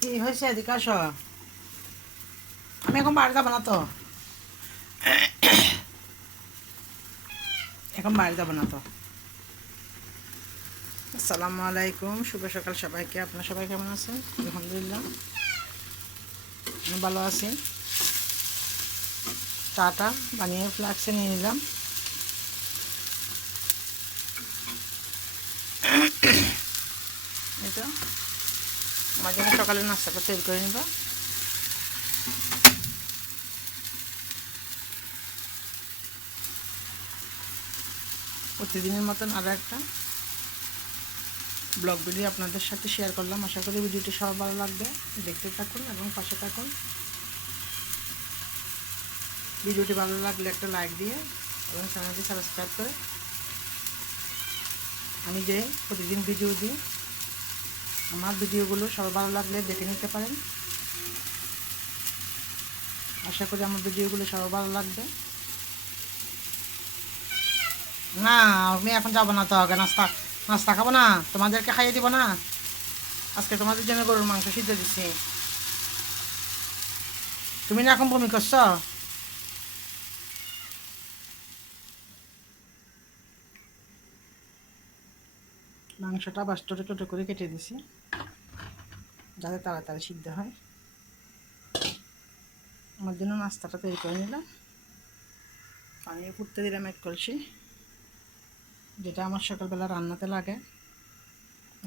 কি হয়েছে এদিকে আসো। আমি এখন বাইরে যাবো না তো, এখন বাইরে যাবো না তো। আসসালামু আলাইকুম, শুভ সকাল সবাইকে। আপনার সবাই কেমন আছেন? আলহামদুলিল্লাহ আমি ভালো আছি। চাটা বানিয়ে ফ্লাক্সে নিয়ে নিলাম। এই তো আমার জন্য সকালে নাস্তাটা তৈরি করে নিবা। প্রতিদিনের মতন আরও একটা ব্লগ ভিডিও আপনাদের সাথে শেয়ার করলাম। আশা করি ভিডিওটি সবার ভালো লাগবে। দেখতে থাকুন এবং পাশে থাকুন। ভিডিওটি ভালো লাগলে একটা লাইক দিয়ে এবং চ্যানেলটি সাবস্ক্রাইব করে আমি যে প্রতিদিন ভিডিও দিই, আমার ভিডিওগুলো সবার ভালো লাগলে দেখে নিতে পারেন। আশা করি আমার ভিডিওগুলো সবার ভালো লাগবে। না, আমি এখন যাবো না তো, আগে নাস্তা নাস্তা খাবো না, তোমাদেরকে খাইয়ে দিব না। আজকে তোমাদের জন্য গরুর মাংস সিদ্ধ দিচ্ছি। তুমি না এখন বমি করছো? মাংসটা বাস ছোটো ছোটো করে কেটে দিছি যাতে তাড়াতাড়ি সিদ্ধ হয়। আমার জন্য নাস্তাটা তৈরি করে নিলাম। পানি ফুটতে দিলাম এক কলসি, যেটা আমার সকালবেলা রান্নাতে লাগে।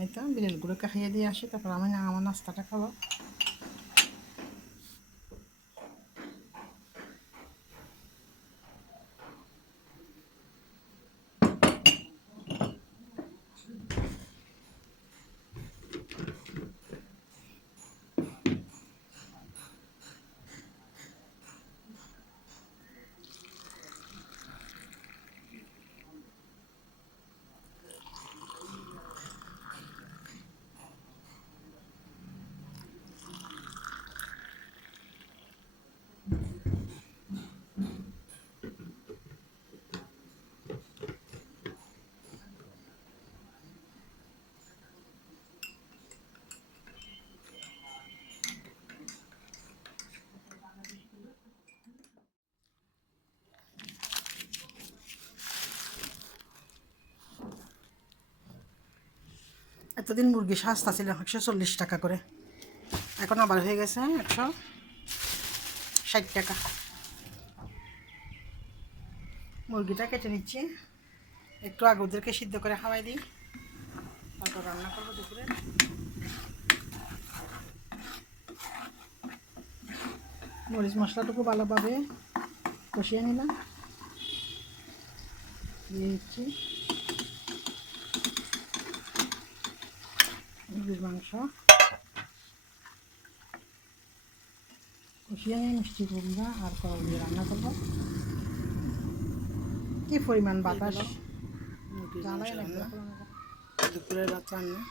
এই তো বিড়ালগুলোকে খাইয়ে দিয়ে আসি, তারপর আমি না আমার নাস্তাটা খাবো। এতদিন মুরগি সস্তা ছিল 140 টাকা করে, এখন আবার হয়ে গেছে 160 টাকা। মুরগিটা কেটে নিচ্ছি, একটু আগে ওদেরকে সিদ্ধ করে খাওয়াই দিই, তারপর রান্না করবো দুপুরে। মরিচ মশলাটুকু ভালোভাবে কষিয়ে নিলাম, দিয়ে দিচ্ছি মুরগির মাংস, কষিয়ে নিয়ে মিষ্টি কুমড়া আর কল দিয়ে রান্না করবো। কি পরিমাণ বাতাস! দুপুরের রাত রান্না।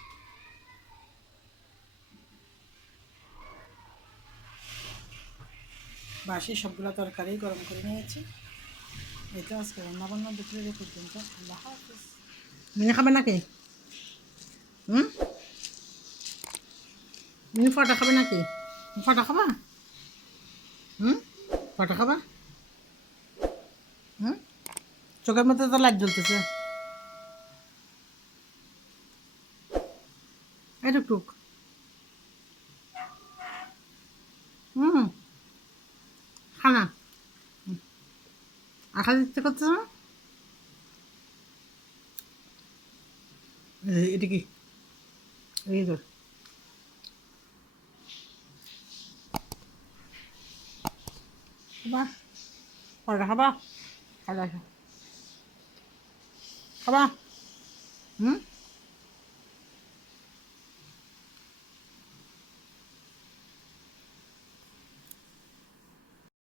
বাসি সবগুলো তরকারি গরম করে নিয়েছি। এই তো আজকে রান্না বান্না দুপুরের এ পর্যন্ত। আল্লাহ হাফিজ। মিনি খাবে নাকি? মিনি ফটা খাবে নাকি? ফটা খাবা? ফটা খাবা? হুম, চোখের মধ্যে তো লাইট জ্বলতেছে। এই টুকটুক। হুম, খানা আখা দিতে করতেছ না? এটা কি? এই তো খাবা, ফটা খাবা, খাবা খাবা। হুম।